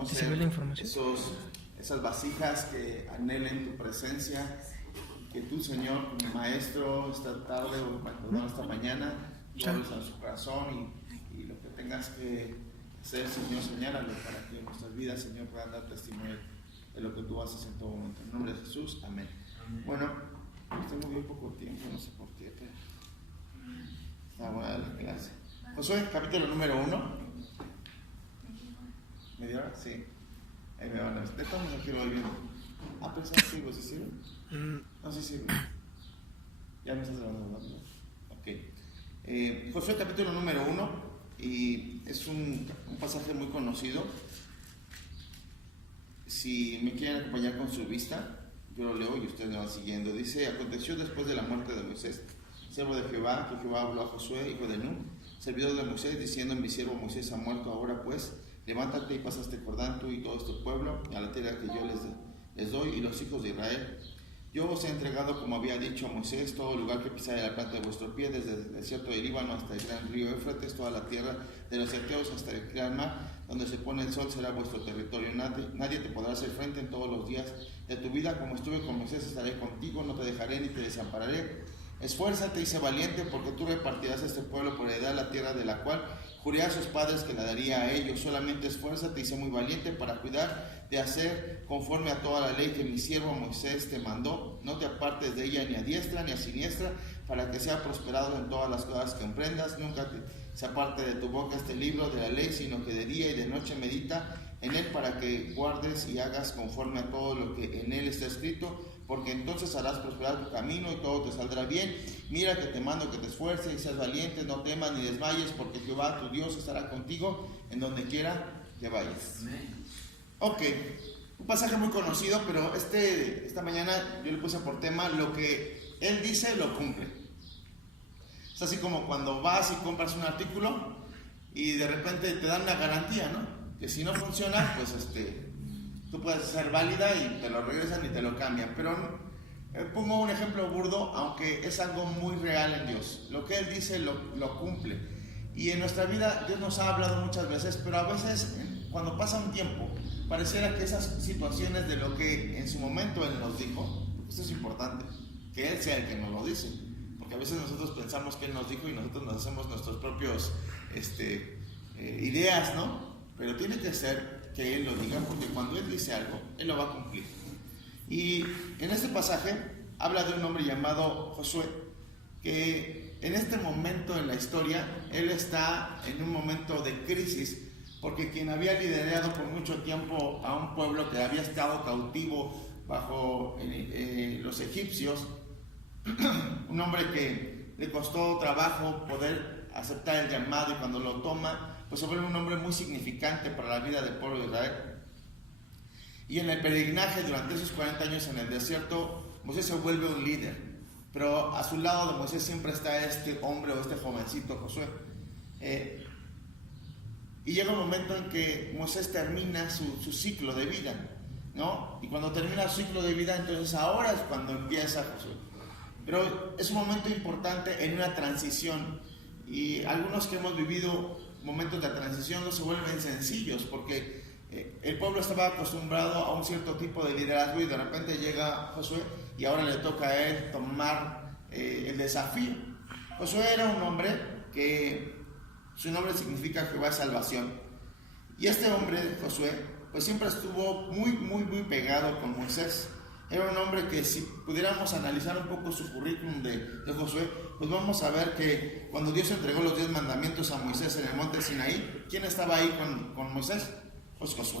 podamos ¿Se ser ve la información? esas vasijas que anhelen tu presencia, que tú, Señor, como maestro, esta tarde o esta mañana, tú hables a su corazón y lo que tengas que hacer, Señor, señálalo para que nuestras vidas, Señor, puedan dar testimonio de lo que tú haces en todo momento. En el nombre de Jesús, amén. Bueno, tengo bien poco tiempo, no sé por qué, pero está buena la clase. Josué, capítulo número 1. ¿Media hora? Sí. Ahí me van a ver. De todos modos aquí lo voy viendo. Pensaba que sirve, ¿sí sirve? No, sí sirve. Ya me estás grabando, ¿verdad? Ok. Josué, capítulo número 1. Y es un pasaje muy conocido. Si me quieren acompañar con su vista, yo lo leo y ustedes me van siguiendo. Dice: aconteció después de la muerte de Moisés, siervo de Jehová, que Jehová habló a Josué, hijo de Nun, servidor de Moisés, diciendo: mi siervo Moisés ha muerto. Ahora pues, levántate y pasa este Jordán, tú y todo este pueblo, a la tierra que yo les doy, y los hijos de Israel. Yo os he entregado, como había dicho a Moisés, todo lugar que pisare la planta de vuestro pie, desde el desierto de Líbano hasta el gran río Éufrates, toda la tierra de los heteos hasta el gran mar, donde se pone el sol será vuestro territorio. Nadie te podrá hacer frente en todos los días de tu vida. Como estuve con Moisés, estaré contigo, no te dejaré ni te desampararé. Esfuérzate y sé valiente, porque tú repartirás a este pueblo por heredad la tierra de la cual juré a sus padres que la daría a ellos. Solamente esfuérzate y sé muy valiente para cuidar de hacer conforme a toda la ley que mi siervo Moisés te mandó. No te apartes de ella ni a diestra ni a siniestra, para que sea prosperado en todas las cosas que emprendas. Nunca se aparte de tu boca este libro de la ley, sino que de día y de noche medita en él, para que guardes y hagas conforme a todo lo que en él está escrito, porque entonces harás prosperar tu camino y todo te saldrá bien. Mira que te mando que te esfuerces y seas valiente, no temas ni desmayes, porque Jehová tu Dios estará contigo en donde quiera que vayas. Amén. Ok, un pasaje muy conocido, pero esta mañana yo le puse por tema: lo que él dice lo cumple. Es así como cuando vas y compras un artículo y de repente te dan una garantía, ¿no? Que si no funciona, pues tú puedes ser válida y te lo regresan y te lo cambian. Pero pongo un ejemplo burdo, aunque es algo muy real en Dios. Lo que Él dice lo cumple. Y en nuestra vida Dios nos ha hablado muchas veces, pero a veces cuando pasa un tiempo, pareciera que esas situaciones de lo que en su momento Él nos dijo, esto es importante, que Él sea el que nos lo dice. Porque a veces nosotros pensamos que Él nos dijo y nosotros nos hacemos nuestros propios ideas, ¿no? Pero tiene que ser que Él lo diga, porque cuando Él dice algo, Él lo va a cumplir. Y en este pasaje habla de un hombre llamado Josué, que en este momento en la historia, él está en un momento de crisis, porque quien había liderado por mucho tiempo a un pueblo que había estado cautivo bajo los egipcios, un hombre que le costó trabajo poder aceptar el llamado, y cuando lo toma, pues se vuelve un hombre muy significante para la vida del pueblo de Israel. Y en el peregrinaje durante esos 40 años en el desierto, Moisés se vuelve un líder, pero a su lado de Moisés siempre está este hombre o este jovencito Josué. Y llega un momento en que Moisés termina su ciclo de vida, ¿no? Y cuando termina su ciclo de vida, entonces ahora es cuando empieza Josué. Pero es un momento importante en una transición, y algunos que hemos vivido momentos de transición no se vuelven sencillos, porque el pueblo estaba acostumbrado a un cierto tipo de liderazgo, y de repente llega Josué y ahora le toca a él tomar el desafío. Josué era un hombre que su nombre significa Jehová es salvación, y este hombre, Josué, pues siempre estuvo muy pegado con Moisés. Era un hombre que, si pudiéramos analizar un poco su currículum de Josué, pues vamos a ver que cuando Dios entregó los 10 mandamientos a Moisés en el monte Sinaí, ¿quién estaba ahí con Moisés? Pues Josué.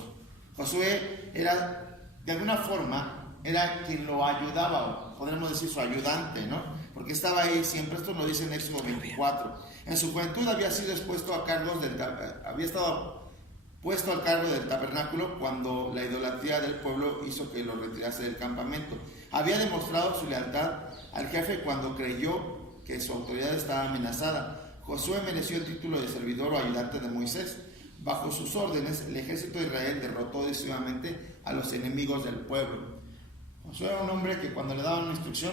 Josué era, de alguna forma, era quien lo ayudaba, o podríamos decir su ayudante, ¿no? Porque estaba ahí siempre. Esto lo dice en Éxodo 24. En su juventud había sido expuesto a cargos había estado puesto al cargo del tabernáculo cuando la idolatría del pueblo hizo que lo retirase del campamento. Había demostrado su lealtad al jefe cuando creyó que su autoridad estaba amenazada. Josué mereció el título de servidor o ayudante de Moisés. Bajo sus órdenes, el ejército de Israel derrotó decisivamente a los enemigos del pueblo. Josué era un hombre que cuando le daban una instrucción,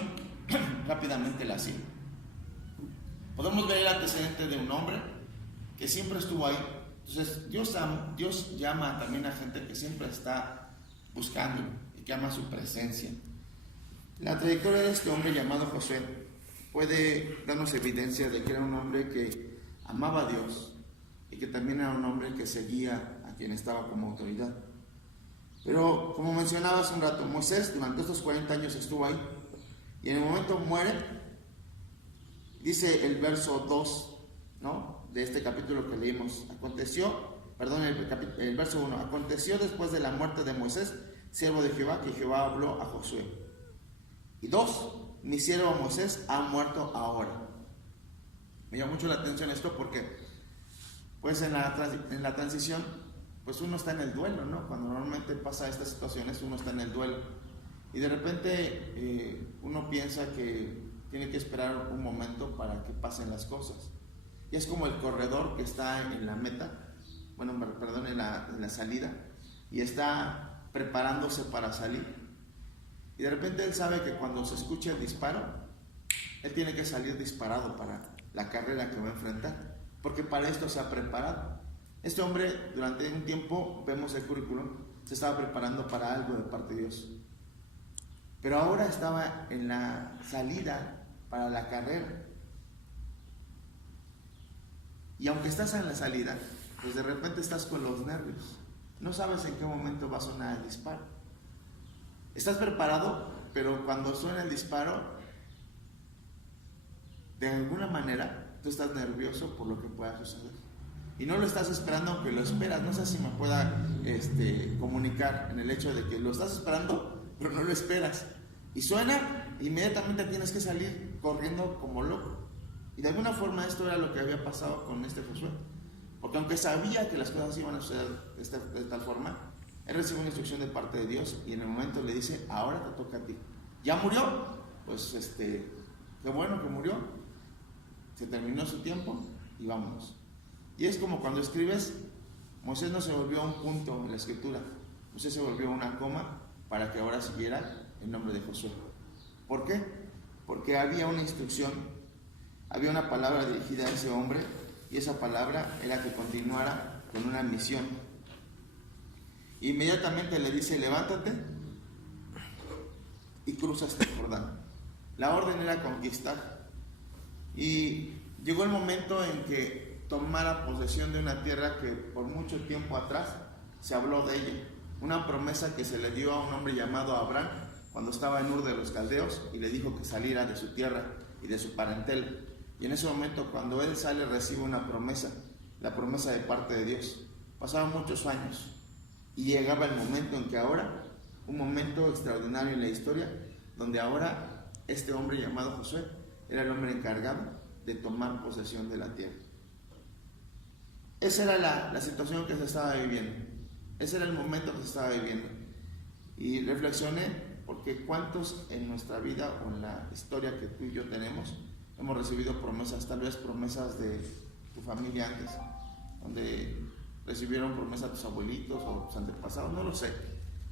rápidamente la hacía. Podemos ver el antecedente de un hombre que siempre estuvo ahí, Entonces Dios llama también a gente que siempre está buscando y que ama su presencia. La trayectoria de este hombre llamado Josué puede darnos evidencia de que era un hombre que amaba a Dios y que también era un hombre que seguía a quien estaba como autoridad. Pero como mencionaba hace un rato, Moisés durante estos 40 años estuvo ahí y en el momento muere. Dice el verso 2, ¿no?, de este capítulo que leímos. El verso 1. Aconteció después de la muerte de Moisés, siervo de Jehová, que Jehová habló a Josué. Y 2. Mi siervo Moisés ha muerto ahora. Me llama mucho la atención esto porque, pues en la transición, pues uno está en el duelo, ¿no? Cuando normalmente pasa estas situaciones, uno está en el duelo. Y de repente uno piensa que tiene que esperar un momento para que pasen las cosas. Y es como el corredor que está en la meta, en la salida, y está preparándose para salir. Y de repente él sabe que cuando se escucha el disparo, él tiene que salir disparado para la carrera que va a enfrentar, porque para esto se ha preparado. Este hombre, durante un tiempo, vemos el currículum, se estaba preparando para algo de parte de Dios. Pero ahora estaba en la salida para la carrera. Y aunque estás en la salida, pues de repente estás con los nervios. No sabes en qué momento va a sonar el disparo. Estás preparado, pero cuando suena el disparo, de alguna manera, tú estás nervioso por lo que pueda suceder. Y no lo estás esperando, aunque lo esperas. No sé si me pueda comunicar en el hecho de que lo estás esperando, pero no lo esperas. Y suena, inmediatamente tienes que salir corriendo como loco. Y de alguna forma esto era lo que había pasado con este Josué. Porque aunque sabía que las cosas iban a suceder de tal forma, él recibe una instrucción de parte de Dios y en el momento le dice, ahora te toca a ti. ¿Ya murió? Pues qué bueno que murió. Se terminó su tiempo y vámonos. Y es como cuando escribes, Moisés no se volvió un punto en la escritura. Moisés se volvió una coma para que ahora siguiera el nombre de Josué. ¿Por qué? Porque había una instrucción, había una palabra dirigida a ese hombre y esa palabra era que continuara con una misión. Inmediatamente le dice, levántate y cruza este Jordán. La orden era conquistar. Y llegó el momento en que tomara posesión de una tierra que por mucho tiempo atrás se habló de ella. Una promesa que se le dio a un hombre llamado Abraham cuando estaba en Ur de los Caldeos y le dijo que saliera de su tierra y de su parentela. Y en ese momento, cuando él sale, recibe una promesa, la promesa de parte de Dios. Pasaban muchos años y llegaba el momento en que ahora, un momento extraordinario en la historia, donde ahora este hombre llamado Josué era el hombre encargado de tomar posesión de la tierra. Esa era la situación que se estaba viviendo. Ese era el momento que se estaba viviendo. Y reflexioné porque cuántos en nuestra vida o en la historia que tú y yo tenemos hemos recibido promesas, tal vez promesas de tu familia antes, donde recibieron promesas tus abuelitos o tus antepasados, no lo sé.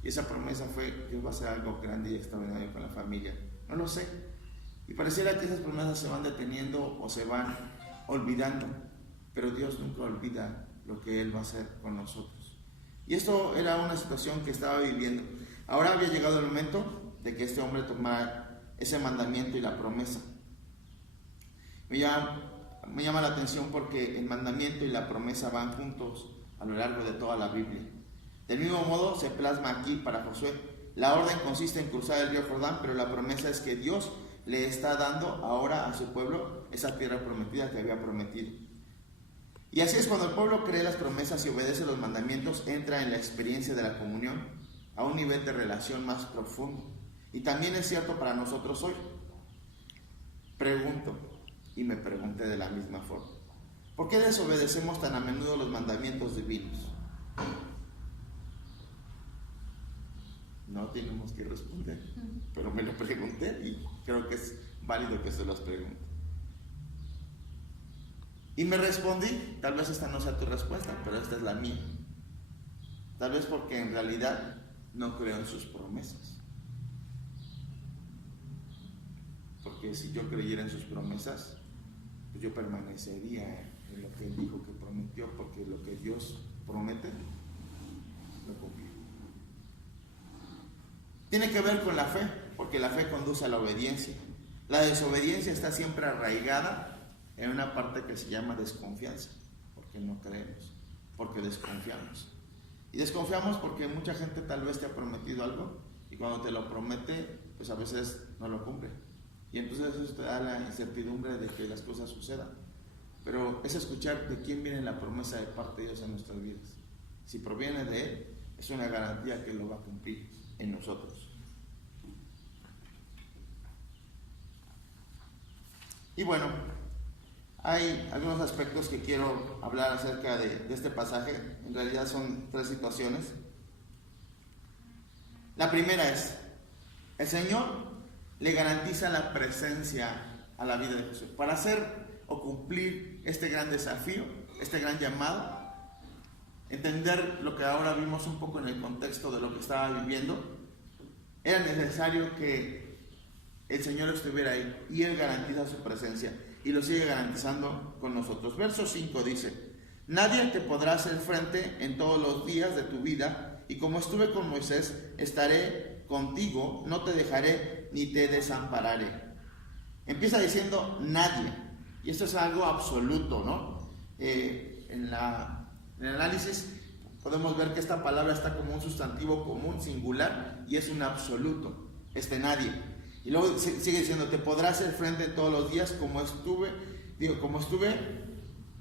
Y esa promesa fue que iba a ser algo grande y extraordinario con la familia, no lo sé. Y pareciera que esas promesas se van deteniendo o se van olvidando, pero Dios nunca olvida lo que Él va a hacer con nosotros. Y esto era una situación que estaba viviendo. Ahora había llegado el momento de que este hombre tomara ese mandamiento y la promesa. Me llama la atención porque el mandamiento y la promesa van juntos a lo largo de toda la Biblia. Del mismo modo se plasma aquí para Josué. La orden consiste en cruzar el río Jordán, pero la promesa es que Dios le está dando ahora a su pueblo esa tierra prometida que había prometido. Y así es, cuando el pueblo cree las promesas y obedece los mandamientos, entra en la experiencia de la comunión a un nivel de relación más profundo. Y también es cierto para nosotros hoy. Pregunto, y me pregunté de la misma forma, ¿por qué desobedecemos tan a menudo los mandamientos divinos? No tenemos que responder, pero me lo pregunté y creo que es válido que se los pregunte. Y me respondí, tal vez esta no sea tu respuesta, pero esta es la mía. Tal vez porque en realidad no creo en sus promesas. Porque si yo creyera en sus promesas, pues yo permanecería de lo que Él dijo que prometió, porque lo que Dios promete, lo cumple. Tiene que ver con la fe, porque la fe conduce a la obediencia. La desobediencia está siempre arraigada en una parte que se llama desconfianza, porque no creemos, porque desconfiamos. Y desconfiamos porque mucha gente tal vez te ha prometido algo y cuando te lo promete, pues a veces no lo cumple. Y entonces eso te da la incertidumbre de que las cosas sucedan. Pero es escuchar de quién viene la promesa de parte de Dios en nuestras vidas. Si proviene de Él, es una garantía que lo va a cumplir en nosotros. Y bueno, hay algunos aspectos que quiero hablar acerca de este pasaje. En realidad son 3 situaciones. La primera es, el Señor le garantiza la presencia a la vida de Jesús. Para hacer o cumplir este gran desafío, este gran llamado, entender lo que ahora vimos un poco en el contexto de lo que estaba viviendo, era necesario que el Señor estuviera ahí, y Él garantiza su presencia y lo sigue garantizando con nosotros. Verso 5 dice: nadie te podrá hacer frente en todos los días de tu vida, y como estuve con Moisés, estaré contigo, no te dejaré ni te desampararé. Empieza diciendo nadie, y esto es algo absoluto, ¿no? En el análisis podemos ver que esta palabra está como un sustantivo común, singular, y es un absoluto, nadie. Y luego sigue diciendo, te podrás hacer frente todos los días, como estuve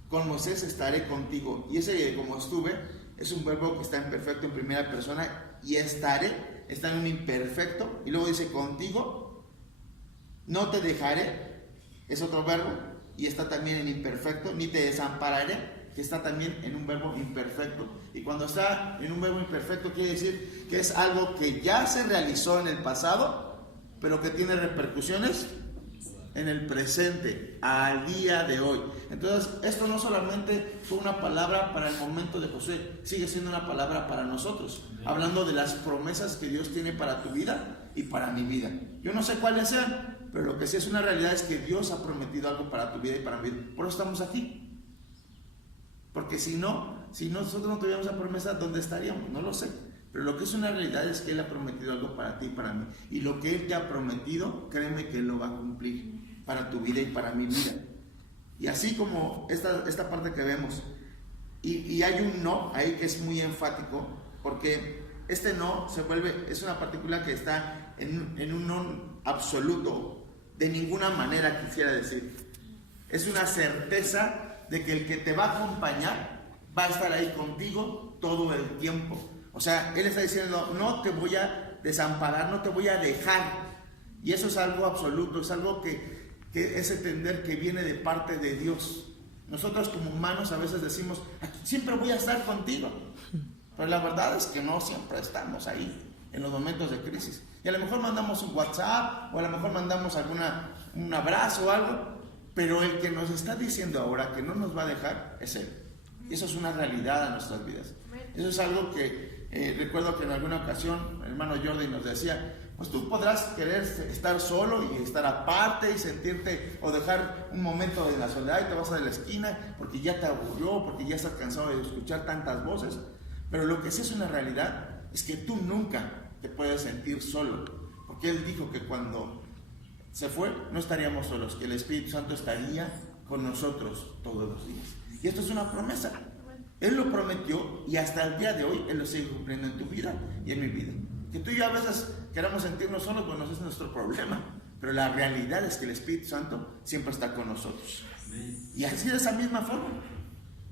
con Moisés, estaré contigo. Y ese como estuve es un verbo que está en perfecto en primera persona, y estaré está en un imperfecto, y luego dice contigo, no te dejaré, es otro verbo, y está también en imperfecto, ni te desampararé, que está también en un verbo imperfecto. Y cuando está en un verbo imperfecto quiere decir que es algo que ya se realizó en el pasado, pero que tiene repercusiones en el presente, al día de hoy. Entonces, esto no solamente fue una palabra para el momento de Josué, sigue siendo una palabra para nosotros, hablando de las promesas que Dios tiene para tu vida y para mi vida. Yo no sé cuáles sean, pero lo que sí es una realidad es que Dios ha prometido algo para tu vida y para mi vida. Por eso estamos aquí. Porque si nosotros no tuviéramos esa promesa, ¿dónde estaríamos? No lo sé. Pero lo que es una realidad es que Él ha prometido algo para ti y para mí. Y lo que Él te ha prometido, créeme que Él lo va a cumplir para tu vida y para mi vida. Y así como esta parte que vemos, y hay un no ahí que es muy enfático, porque este no es una partícula que está en un no absoluto, de ninguna manera quisiera decir. Es una certeza de que el que te va a acompañar va a estar ahí contigo todo el tiempo. O sea, Él está diciendo, no te voy a desamparar, no te voy a dejar. Y eso es algo absoluto, es algo que es entender que viene de parte de Dios. Nosotros como humanos a veces decimos, siempre voy a estar contigo. Pero la verdad es que no siempre estamos ahí, en los momentos de crisis. Y a lo mejor mandamos un WhatsApp, o a lo mejor mandamos un abrazo o algo, pero el que nos está diciendo ahora que no nos va a dejar es Él. Y eso es una realidad en nuestras vidas. Eso es algo que recuerdo que en alguna ocasión el hermano Jordi nos decía, pues tú podrás querer estar solo y estar aparte y sentirte o dejar un momento de la soledad y te vas a la esquina porque ya te aburrió, porque ya estás cansado de escuchar tantas voces. Pero lo que sí es una realidad es que tú nunca te puedes sentir solo, porque Él dijo que cuando se fue no estaríamos solos, que el Espíritu Santo estaría con nosotros todos los días. Y esto es una promesa. Él lo prometió y hasta el día de hoy Él lo sigue cumpliendo en tu vida y en mi vida. Que tú y yo a veces queramos sentirnos solos, bueno, ese es nuestro problema. Pero la realidad es que el Espíritu Santo siempre está con nosotros. Y así de esa misma forma,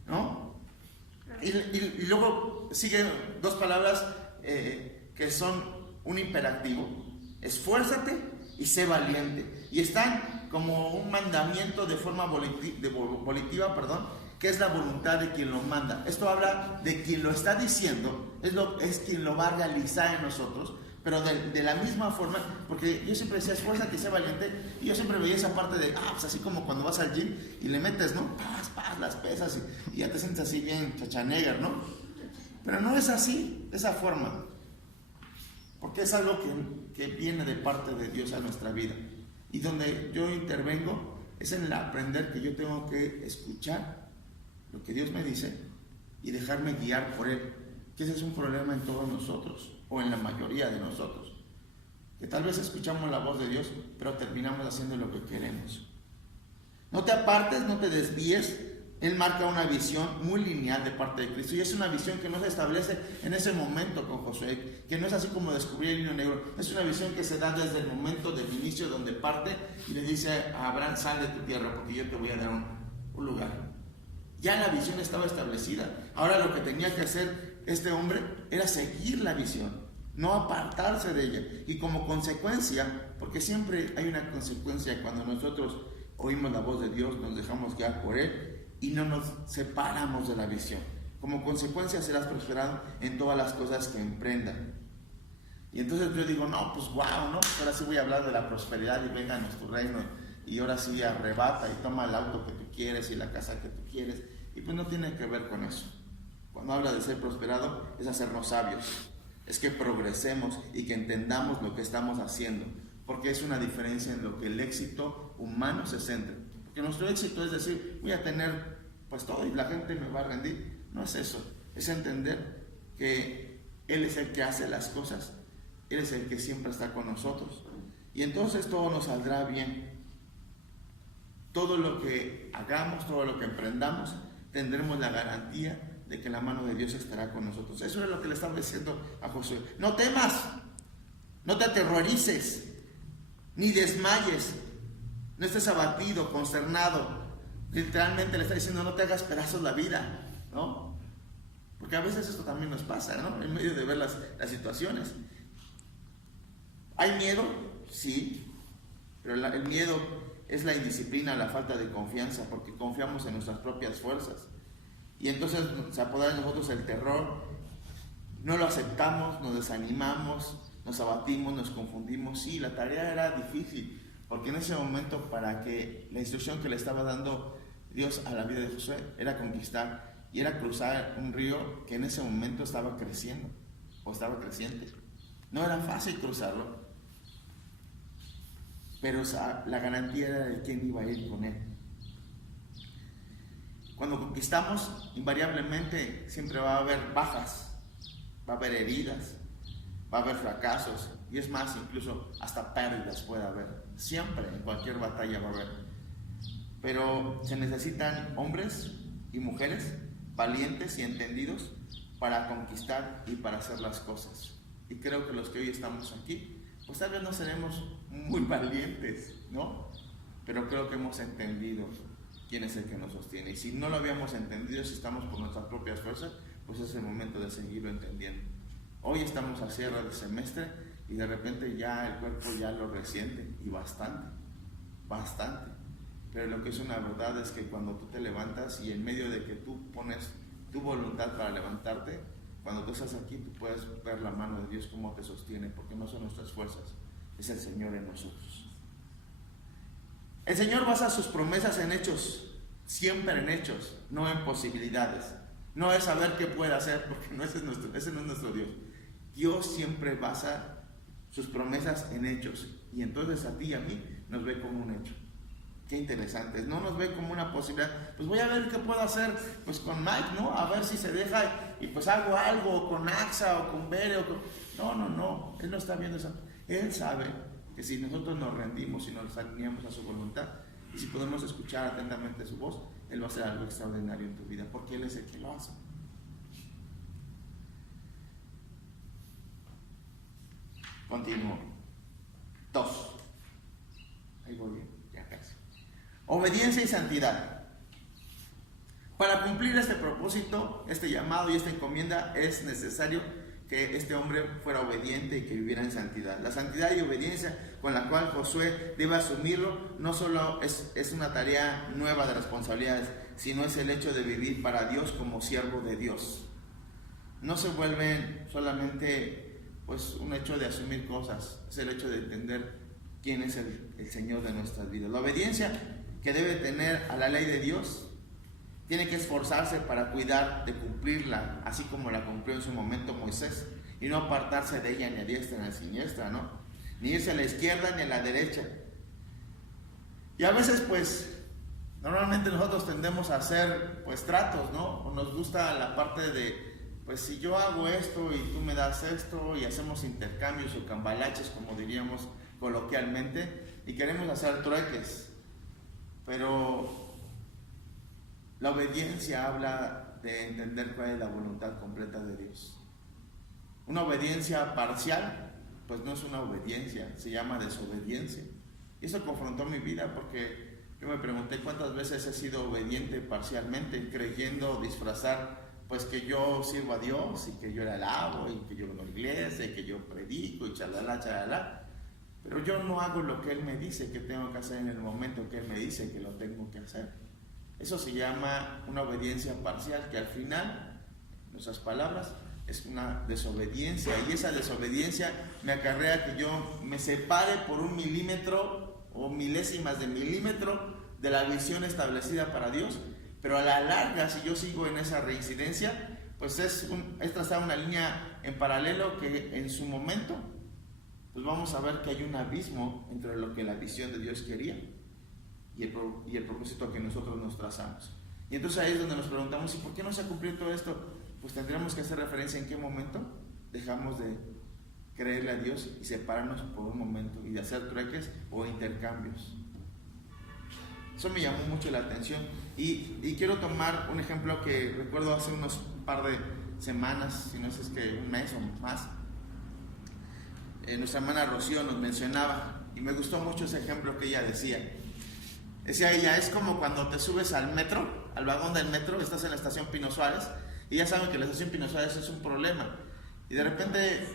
¿no? Y luego siguen 2 palabras que son un imperativo. Esfuérzate y sé valiente. Y están como un mandamiento de forma volitiva, que es la voluntad de quien lo manda. Esto habla de quien lo está diciendo, es quien lo va a realizar en nosotros, pero de la misma forma, porque yo siempre decía, esfuérzate y sé valiente, y yo siempre veía esa parte de, pues así como cuando vas al gym y le metes, ¿no? Las pesas y ya te sientes así bien chachanegar, ¿no? Pero no es así, de esa forma, porque es algo que viene de parte de Dios a nuestra vida, y donde yo intervengo es en el aprender que yo tengo que escuchar lo que Dios me dice y dejarme guiar por Él. Que ese es un problema en todos nosotros, o en la mayoría de nosotros, que tal vez escuchamos la voz de Dios, pero terminamos haciendo lo que queremos. No te apartes, no te desvíes. Él marca una visión muy lineal de parte de Cristo, y es una visión que no se establece en ese momento con Josué, que no es así como descubrir el hilo negro. Es una visión que se da desde el momento del inicio, donde parte y le dice a Abraham: sal de tu tierra porque yo te voy a dar un lugar. Ya la visión estaba establecida. Ahora lo que tenía que hacer este hombre era seguir la visión, no apartarse de ella. Y como consecuencia, porque siempre hay una consecuencia cuando nosotros oímos la voz de Dios, nos dejamos guiar por Él y no nos separamos de la visión. Como consecuencia serás prosperado en todas las cosas que emprendan. Y entonces yo digo, no, pues wow, ¿no? Ahora sí voy a hablar de la prosperidad y vénganos tu reino. Y ahora sí arrebata y toma el auto que tú quieres y la casa que tú quieres. Y pues no tiene que ver con eso. Cuando habla de ser prosperado es hacernos sabios. Es que progresemos y que entendamos lo que estamos haciendo. Porque es una diferencia en lo que el éxito humano se centra. Porque nuestro éxito es decir, voy a tener pues todo y la gente me va a rendir. No es eso. Es entender que Él es el que hace las cosas. Él es el que siempre está con nosotros. Y entonces todo nos saldrá bien. Todo lo que hagamos, todo lo que emprendamos, tendremos la garantía de que la mano de Dios estará con nosotros. Eso es lo que le estaba diciendo a Josué. No temas, no te aterrorices, ni desmayes, no estés abatido, consternado. Literalmente le está diciendo, no te hagas pedazos la vida, ¿no? Porque a veces esto también nos pasa, ¿no? En medio de ver las situaciones. ¿Hay miedo? Sí, pero el miedo es la indisciplina, la falta de confianza, porque confiamos en nuestras propias fuerzas. Y entonces se apodera de nosotros el terror, no lo aceptamos, nos desanimamos, nos abatimos, nos confundimos. Sí, la tarea era difícil, porque en ese momento, para que la instrucción que le estaba dando Dios a la vida de Josué era conquistar, y era cruzar un río que en ese momento estaba creciendo, o estaba creciente. No era fácil cruzarlo, pero la garantía era de quién iba a ir con él. Cuando conquistamos, invariablemente siempre va a haber bajas, va a haber heridas, va a haber fracasos, y es más, incluso hasta pérdidas puede haber. Siempre, en cualquier batalla va a haber. Pero se necesitan hombres y mujeres valientes y entendidos para conquistar y para hacer las cosas. Y creo que los que hoy estamos aquí, pues tal vez no seremos muy valientes, ¿no? Pero creo que hemos entendido quién es el que nos sostiene. Y si no lo habíamos entendido, si estamos por nuestras propias fuerzas, pues es el momento de seguirlo entendiendo. Hoy estamos a cierre de semestre y de repente ya el cuerpo ya lo resiente, y bastante. Pero lo que es una verdad es que cuando tú te levantas y en medio de que tú pones tu voluntad para levantarte, cuando tú estás aquí, tú puedes ver la mano de Dios cómo te sostiene, porque no son nuestras fuerzas, es el Señor en nosotros. El Señor basa sus promesas en hechos, siempre en hechos, no en posibilidades. No es saber qué puede hacer, porque ese no es nuestro Dios. Dios siempre basa sus promesas en hechos, y entonces a ti y a mí nos ve como un hecho. Qué interesante, no nos ve como una posibilidad. Pues voy a ver qué puedo hacer pues con Mike, ¿no? A ver si se deja y pues hago algo con AXA o con Bere o con... No, Él no está viendo eso. Él sabe que si nosotros nos rendimos y nos alineamos a su voluntad, y si podemos escuchar atentamente su voz, Él va a hacer algo extraordinario en tu vida, porque Él es el que lo hace. Continúo. 2. Ahí voy bien, ya casi. Obediencia y santidad. Para cumplir este propósito, este llamado y esta encomienda, es necesario que este hombre fuera obediente y que viviera en santidad. La santidad y obediencia con la cual Josué debe asumirlo no solo es una tarea nueva de responsabilidades, sino es el hecho de vivir para Dios como siervo de Dios. No se vuelven solamente pues un hecho de asumir cosas, es el hecho de entender quién es el Señor de nuestras vidas. La obediencia que debe tener a la ley de Dios, tiene que esforzarse para cuidar de cumplirla, así como la cumplió en su momento Moisés, y no apartarse de ella ni a diestra ni a siniestra, ¿no? Ni irse a la izquierda ni a la derecha. Y a veces pues Normalmente nosotros tendemos a hacer pues tratos, ¿no? O nos gusta la parte de, pues si yo hago esto y tú me das esto, y hacemos intercambios o cambalaches, como diríamos coloquialmente, y queremos hacer trueques. Pero la obediencia habla de entender cuál es la voluntad completa de Dios. Una obediencia parcial, pues no es una obediencia, se llama desobediencia. Y eso confrontó mi vida, porque yo me pregunté cuántas veces he sido obediente parcialmente, creyendo disfrazar pues que yo sirvo a Dios y que yo le alabo y que yo vengo a la iglesia y que yo predico y chalala, chalala. Pero yo no hago lo que Él me dice que tengo que hacer en el momento que Él me dice que lo tengo que hacer. Eso se llama una obediencia parcial, que al final, en nuestras palabras, es una desobediencia, y esa desobediencia me acarrea que yo me separe por 1 milímetro o milésimas de milímetro de la visión establecida para Dios. Pero a la larga, si yo sigo en esa reincidencia, pues es trazar una línea en paralelo que en su momento pues vamos a ver que hay un abismo entre lo que la visión de Dios quería y el propósito que nosotros nos trazamos. Y entonces ahí es donde nos preguntamos, ¿y por qué no se ha cumplido todo esto? Pues tendríamos que hacer referencia en qué momento dejamos de creerle a Dios y separarnos por un momento y de hacer trueques o intercambios. Eso me llamó mucho la atención, y quiero tomar un ejemplo que recuerdo hace unos par de semanas, si no es que un mes o más. Nuestra hermana Rocío nos mencionaba, y me gustó mucho ese ejemplo que ella decía. Decía ella, es como cuando te subes al metro, al vagón del metro, estás en la estación Pino Suárez, y ya saben que la estación Pino Suárez es un problema. Y de repente,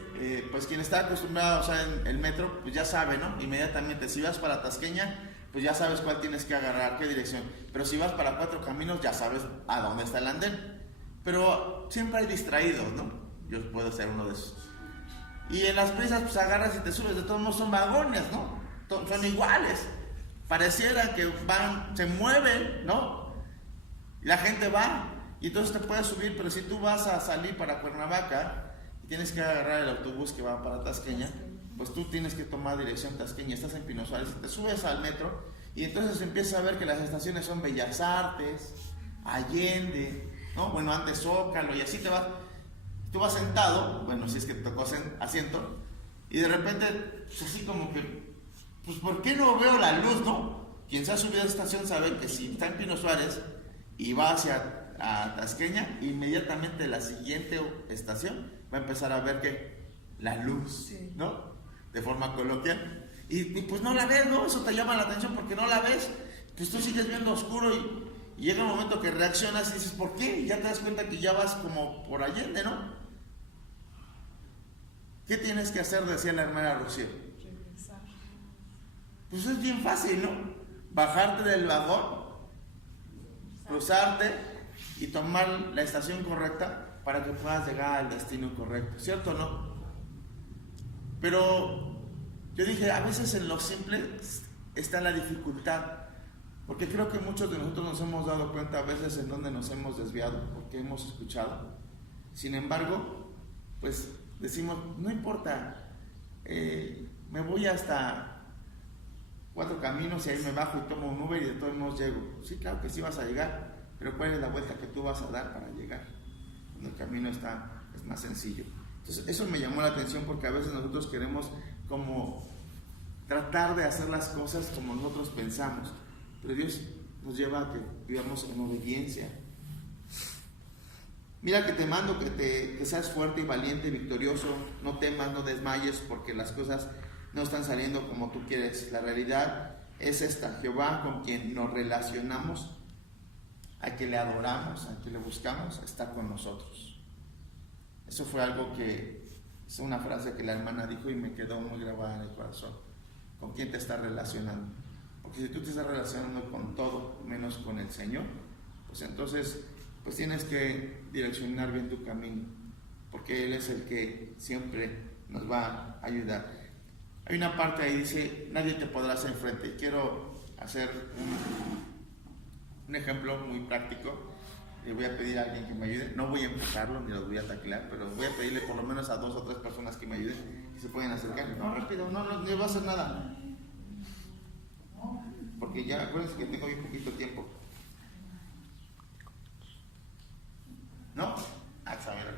pues quien está acostumbrado a usar el metro, pues ya sabe, ¿no? Inmediatamente, si vas para Tasqueña, pues ya sabes cuál tienes que agarrar, qué dirección. Pero si vas para Cuatro Caminos, ya sabes a dónde está el andén. Pero siempre hay distraídos, ¿no? Yo puedo ser uno de esos. Y en las prisas, pues agarras y te subes. De todos modos son vagones, ¿no? Son iguales. Pareciera que van, se mueven, ¿no? Y la gente va, y entonces te puedes subir. Pero si tú vas a salir para Cuernavaca y tienes que agarrar el autobús que va para Tasqueña, pues tú tienes que tomar dirección Tasqueña, estás en Pino Suárez, te subes al metro, y entonces empiezas a ver que las estaciones son Bellas Artes, Allende, ¿no? Bueno, antes Zócalo, y así te vas. Tú vas sentado, bueno, si es que te tocó asiento, y de repente, pues así como que, pues ¿por qué no veo la luz, no? Quien se ha subido a esta estación sabe que si está en Pino Suárez y va hacia Tasqueña, inmediatamente la siguiente estación va a empezar a ver que la luz, ¿no? De forma coloquial, y pues no la ves, ¿no? Eso te llama la atención porque no la ves, pues tú sigues viendo oscuro, y llega un momento que reaccionas y dices, ¿por qué? Y ya te das cuenta que ya vas como por Allende, ¿no? ¿Qué tienes que hacer? Decía la hermana Rocío. Regresar. Pues es bien fácil, ¿no? Bajarte del vagón, cruzarte y tomar la estación correcta para que puedas llegar al destino correcto, ¿cierto o no? Pero yo dije, a veces en lo simple está la dificultad, porque creo que muchos de nosotros nos hemos dado cuenta a veces en donde nos hemos desviado, porque hemos escuchado. Sin embargo, pues decimos, no importa, me voy hasta Cuatro Caminos y ahí me bajo y tomo un Uber y de todos modos llego. Sí, claro que sí vas a llegar, pero ¿cuál es la vuelta que tú vas a dar para llegar? Cuando el camino es más sencillo. Entonces, eso me llamó la atención, porque a veces nosotros queremos como tratar de hacer las cosas como nosotros pensamos, pero Dios nos lleva a que vivamos en obediencia. Mira que te mando que seas fuerte y valiente y victorioso, no temas, no desmayes, porque las cosas no están saliendo como tú quieres. La realidad es esta: Jehová, con quien nos relacionamos, a quien le adoramos, a quien le buscamos, está con nosotros. Eso fue algo que, es una frase que la hermana dijo y me quedó muy grabada en el corazón. ¿Con quién te estás relacionando? Porque si tú te estás relacionando con todo menos con el Señor, pues entonces pues tienes que direccionar bien tu camino, porque Él es el que siempre nos va a ayudar. Hay una parte ahí, dice, nadie te podrá hacer frente. Quiero hacer un ejemplo muy práctico. Le voy a pedir a alguien que me ayude. No voy a empujarlo ni los voy a taclear, pero voy a pedirle por lo menos a 2 o 3 personas que me ayuden, que se pueden acercar. No, rápido, no va a hacer nada, porque ya acuérdense que tengo bien poquito tiempo.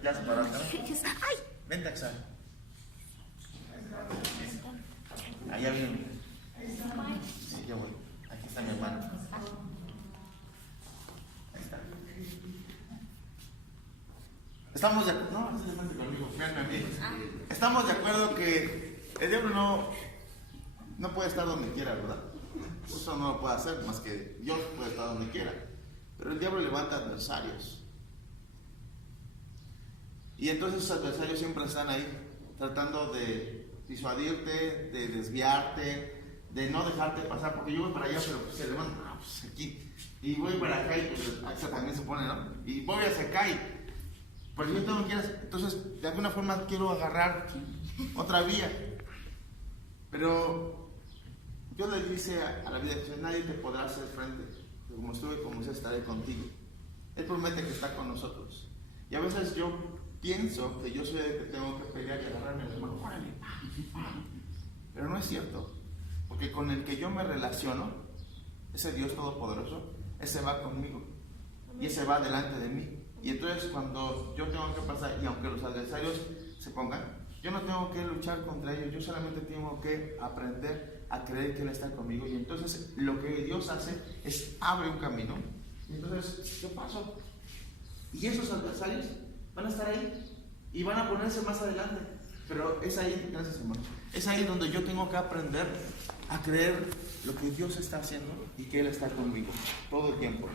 Ya se paró. Vente, Axel. Allá viene. Sí, ya voy. Aquí está mi hermano. Ahí está. Estamos de acuerdo. No, se mete conmigo. Fíjenme a mí. Estamos de acuerdo que el diablo no puede estar donde quiera, ¿verdad? Eso no lo puede hacer, más que Dios puede estar donde quiera. Pero el diablo levanta adversarios. Y entonces esos adversarios siempre están ahí, tratando de disuadirte, de desviarte, de no dejarte pasar, porque yo voy para allá, pero pues se levanta, pues aquí. Y voy para acá y pues acá también se pone, ¿no? Y voy hacia acá y pues yo tengo que ir, entonces de alguna forma quiero agarrar otra vía. Pero Dios le dice a la vida que nadie te podrá hacer frente, pero como estuve con Moisés estaré contigo. Él promete que está con nosotros. Y a veces yo pienso que yo soy el que tengo que pelear y agarrarme las manos. ¡Órale! Pero no es cierto, porque con el que yo me relaciono, ese Dios Todopoderoso, ese va conmigo y ese va delante de mí. Y entonces cuando yo tengo que pasar, y aunque los adversarios se pongan, yo no tengo que luchar contra ellos, yo solamente tengo que aprender a creer que Él está conmigo. Y entonces lo que Dios hace es abre un camino. Y entonces yo paso. Y esos adversarios van a estar ahí y van a ponerse más adelante. Pero es ahí, gracias hermano, es ahí donde yo tengo que aprender a creer lo que Dios está haciendo y que Él está conmigo todo el tiempo.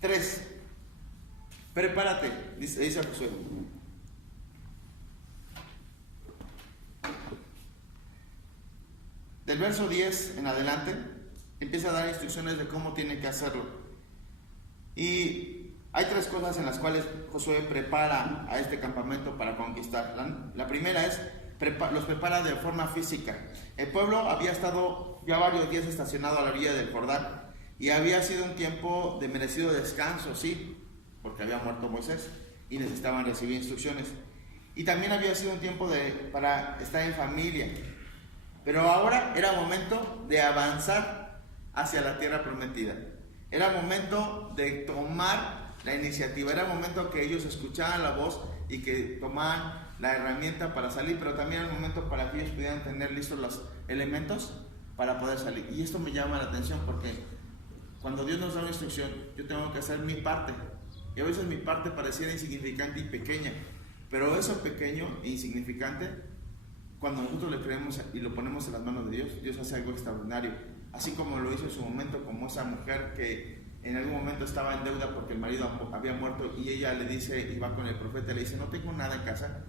3. Prepárate, dice Josué. Del verso 10 en adelante empieza a dar instrucciones de cómo tiene que hacerlo. Y hay 3 cosas en las cuales Josué prepara a este campamento para conquistar. La primera es, los prepara de forma física. El pueblo había estado ya varios días estacionado a la orilla del Jordán y había sido un tiempo de merecido descanso, sí, porque había muerto Moisés y necesitaban recibir instrucciones. Y también había sido un tiempo para estar en familia. Pero ahora era momento de avanzar hacia la tierra prometida. Era momento de tomar la iniciativa. Era momento que ellos escucharan la voz y que tomaran la herramienta para salir, pero también era el momento para que ellos pudieran tener listos los elementos para poder salir. Y esto me llama la atención porque cuando Dios nos da una instrucción, yo tengo que hacer mi parte. Y a veces mi parte pareciera insignificante y pequeña, pero eso pequeño e insignificante, cuando nosotros le creemos y lo ponemos en las manos de Dios, Dios hace algo extraordinario. Así como lo hizo en su momento, como esa mujer que en algún momento estaba en deuda porque el marido había muerto y ella le dice, y va con el profeta y le dice, no tengo nada en casa.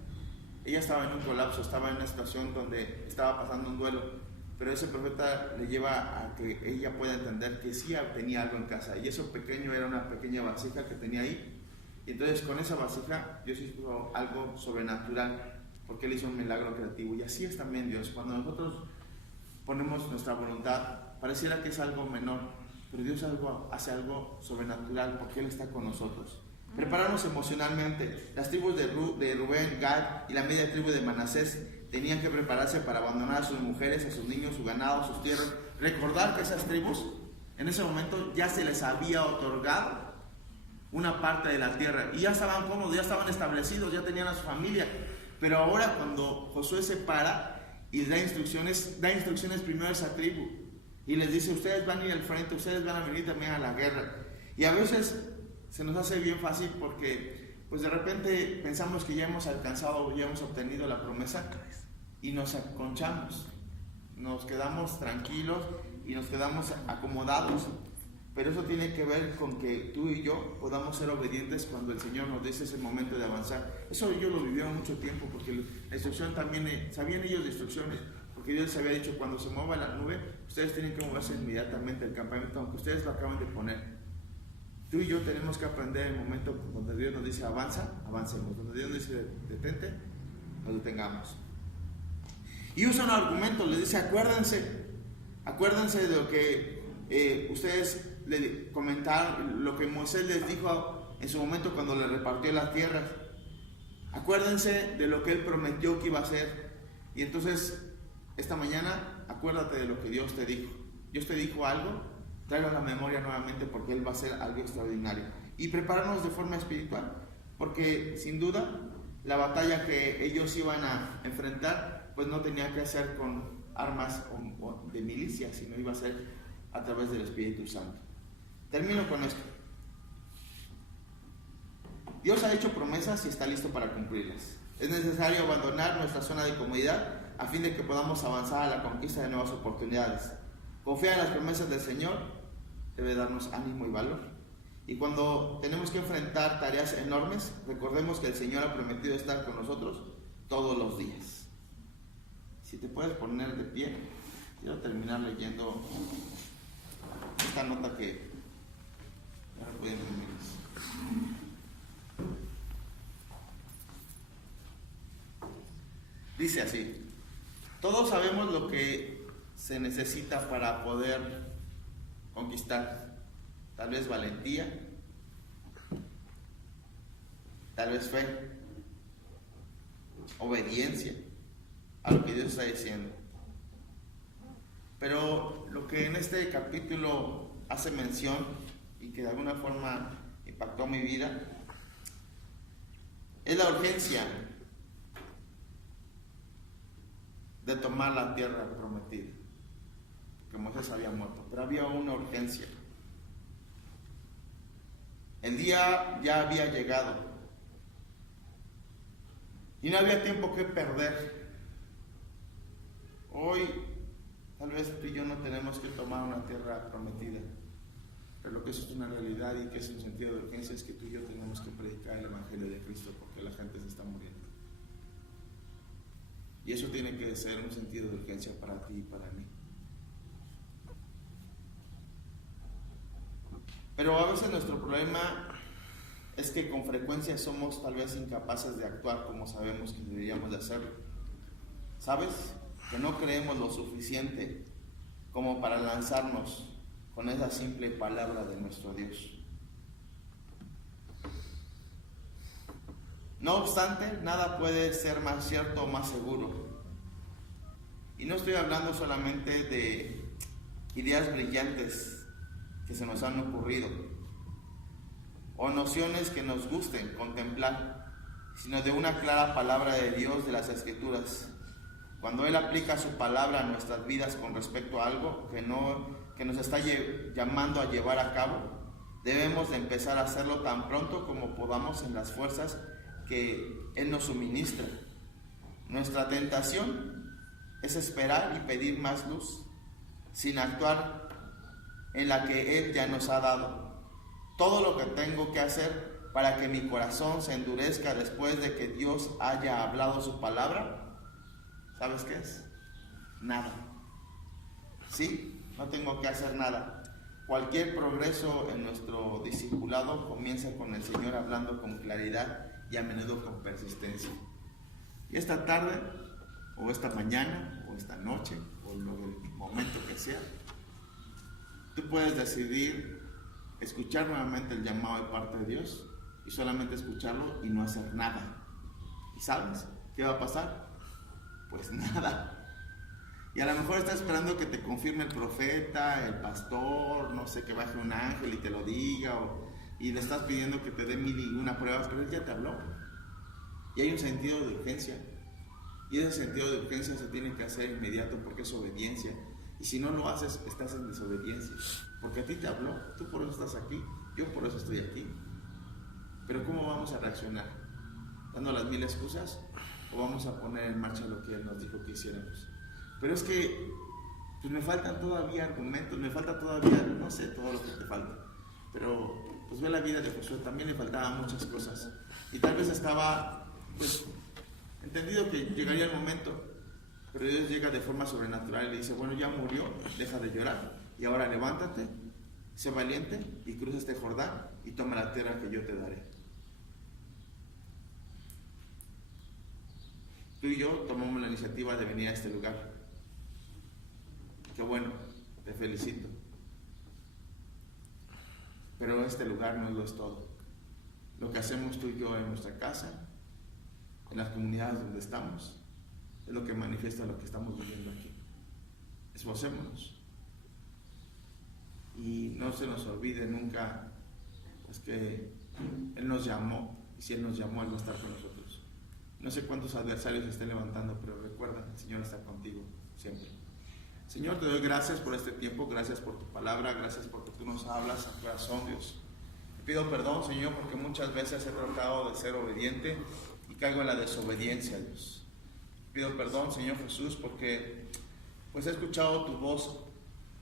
Ella estaba en un colapso, estaba en una situación donde estaba pasando un duelo, pero ese profeta le lleva a que ella pueda entender que sí tenía algo en casa, y eso pequeño era una pequeña vasija que tenía ahí. Y entonces con esa vasija Dios hizo algo sobrenatural, porque Él hizo un milagro creativo. Y así es también Dios. Cuando nosotros ponemos nuestra voluntad, pareciera que es algo menor, pero Dios hace algo sobrenatural porque Él está con nosotros. Prepararnos emocionalmente. Las tribus de Rubén, Gad y la media tribu de Manasés tenían que prepararse para abandonar a sus mujeres, a sus niños, su ganado, sus tierras. Recordar que esas tribus en ese momento ya se les había otorgado una parte de la tierra y ya estaban cómodos, ya estaban establecidos, ya tenían a su familia. Pero ahora cuando Josué se para y da instrucciones primero a esa tribu y les dice, ustedes van a ir al frente, ustedes van a venir también a la guerra. Y a veces se nos hace bien fácil porque pues de repente pensamos que ya hemos alcanzado, ya hemos obtenido la promesa y nos aconchamos, nos quedamos tranquilos y nos quedamos acomodados. Pero eso tiene que ver con que tú y yo podamos ser obedientes cuando el Señor nos dice ese momento de avanzar. Eso yo lo viví mucho tiempo, porque la instrucción también, sabían ellos de instrucciones, porque Dios les había dicho, cuando se mueva la nube, ustedes tienen que moverse inmediatamente al campamento, aunque ustedes lo acaban de poner. Tú y yo tenemos que aprender el momento donde Dios nos dice avanza, avancemos. Donde Dios nos dice detente, nos detengamos. Y usa un argumento, les dice acuérdense de lo que ustedes le comentaron, lo que Moisés les dijo en su momento cuando le repartió las tierras. Acuérdense de lo que Él prometió que iba a hacer. Y entonces, esta mañana, acuérdate de lo que Dios te dijo. Dios te dijo algo, tráelo a la memoria nuevamente porque Él va a hacer algo extraordinario. Y prepararnos de forma espiritual. porque sin duda la batalla que ellos iban a enfrentar pues no tenía que hacer con armas de milicia, sino iba a ser a través del Espíritu Santo. Termino con esto. Dios ha hecho promesas y está listo para cumplirlas. Es necesario abandonar nuestra zona de comodidad a fin de que podamos avanzar a la conquista de nuevas oportunidades. Confiar en las promesas del Señor debe darnos ánimo y valor. Y cuando tenemos que enfrentar tareas enormes, recordemos que el Señor ha prometido estar con nosotros todos los días. Si te puedes poner de pie, quiero terminar leyendo esta nota que ya no pueden terminar. Dice así: todos sabemos lo que se necesita para poder conquistar. Tal vez valentía, tal vez fe, obediencia a lo que Dios está diciendo. Pero lo que en este capítulo hace mención y que de alguna forma impactó mi vida es la urgencia de tomar la tierra prometida, que Moisés había muerto, pero había una urgencia. El día ya había llegado y no había tiempo que perder. Hoy tal vez tú y yo no tenemos que tomar una tierra prometida, pero lo que eso es una realidad y que es un sentido de urgencia es que tú y yo tenemos que predicar el Evangelio de Cristo porque la gente se está muriendo. Y eso tiene que ser un sentido de urgencia para ti y para mí. Pero a veces nuestro problema es que con frecuencia somos tal vez incapaces de actuar como sabemos que deberíamos de hacerlo. ¿Sabes? Que no creemos lo suficiente como para lanzarnos con esa simple palabra de nuestro Dios. No obstante, nada puede ser más cierto o más seguro. Y no estoy hablando solamente de ideas brillantes que se nos han ocurrido o nociones que nos gusten contemplar, sino de una clara palabra de Dios de las Escrituras. Cuando Él aplica su palabra a nuestras vidas con respecto a algo que nos está llamando a llevar a cabo, debemos de empezar a hacerlo tan pronto como podamos en las fuerzas que Él nos suministra. Nuestra tentación es esperar y pedir más luz, sin actuar en la que Él ya nos ha dado. Todo lo que tengo que hacer para que mi corazón se endurezca después de que Dios haya hablado su palabra, ¿sabes qué es? Nada. Sí, no tengo que hacer nada. Cualquier progreso en nuestro discipulado comienza con el Señor hablando con claridad y a menudo con persistencia. Y esta tarde, o esta mañana, o esta noche, o el momento que sea, tú puedes decidir escuchar nuevamente el llamado de parte de Dios y solamente escucharlo y no hacer nada. ¿Y sabes qué va a pasar? Pues nada. Y a lo mejor estás esperando que te confirme el profeta, el pastor, no sé, que baje un ángel y te lo diga, y le estás pidiendo que te dé mil y una prueba, pero Él ya te habló. Y hay un sentido de urgencia. Y ese sentido de urgencia se tiene que hacer inmediato porque es obediencia. Y si no lo haces, estás en desobediencia. Porque a ti te habló, tú por eso estás aquí, yo por eso estoy aquí. Pero ¿cómo vamos a reaccionar? ¿Dando las mil excusas? ¿O vamos a poner en marcha lo que Él nos dijo que hiciéramos? Pero es que pues me faltan todavía argumentos, me falta todavía, no sé, todo lo que te falta. Pero pues ve la vida de Josué, también le faltaban muchas cosas. Y tal vez estaba, pues, entendido que llegaría el momento. Pero Dios llega de forma sobrenatural y le dice, bueno, ya murió, deja de llorar. Y ahora levántate, sé valiente y cruza este Jordán y toma la tierra que yo te daré. Tú y yo tomamos la iniciativa de venir a este lugar. Qué bueno, te felicito. Pero este lugar no lo es todo. Lo que hacemos tú y yo en nuestra casa, en las comunidades donde estamos, es lo que manifiesta lo que estamos viviendo aquí. Esforcémonos. Y no se nos olvide nunca pues, que Él nos llamó y si Él nos llamó, Él va a estar con nosotros. No sé cuántos adversarios se estén levantando, pero recuerda, el Señor está contigo siempre. Señor, te doy gracias por este tiempo, gracias por tu palabra, gracias porque tú nos hablas al corazón, Dios. Te pido perdón, Señor, porque muchas veces he tratado de ser obediente y caigo en la desobediencia, Dios. Te pido perdón, Señor Jesús, porque pues he escuchado tu voz,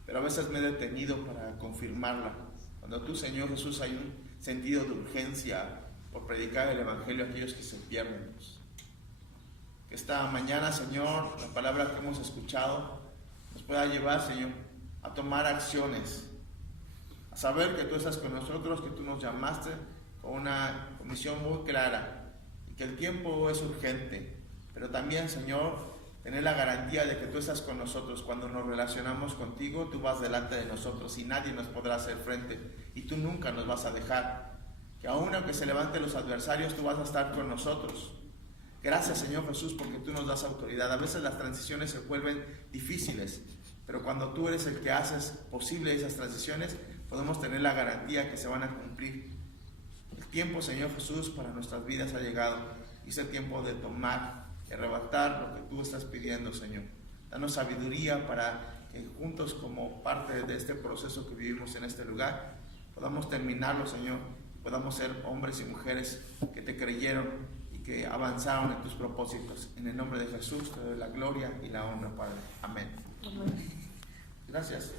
pero a veces me he detenido para confirmarla. Cuando tú, Señor Jesús, hay un sentido de urgencia por predicar el Evangelio a aquellos que se pierden, Dios. Que esta mañana, Señor, la palabra que hemos escuchado nos pueda llevar, Señor, a tomar acciones, a saber que tú estás con nosotros, que tú nos llamaste con una comisión muy clara y que el tiempo es urgente, pero también, Señor, tener la garantía de que tú estás con nosotros. Cuando nos relacionamos contigo, tú vas delante de nosotros y nadie nos podrá hacer frente y tú nunca nos vas a dejar, que aun aunque se levanten los adversarios, tú vas a estar con nosotros. Gracias, Señor Jesús, porque tú nos das autoridad. A veces las transiciones se vuelven difíciles, pero cuando tú eres el que haces posible esas transiciones, podemos tener la garantía que se van a cumplir. El tiempo, Señor Jesús, para nuestras vidas ha llegado y es el tiempo de tomar y arrebatar lo que tú estás pidiendo, Señor. Danos sabiduría para que juntos, como parte de este proceso que vivimos en este lugar, podamos terminarlo, Señor, podamos ser hombres y mujeres que te creyeron que avanzaron en tus propósitos. En el nombre de Jesús te doy la gloria y la honra, Padre. Amén. Gracias.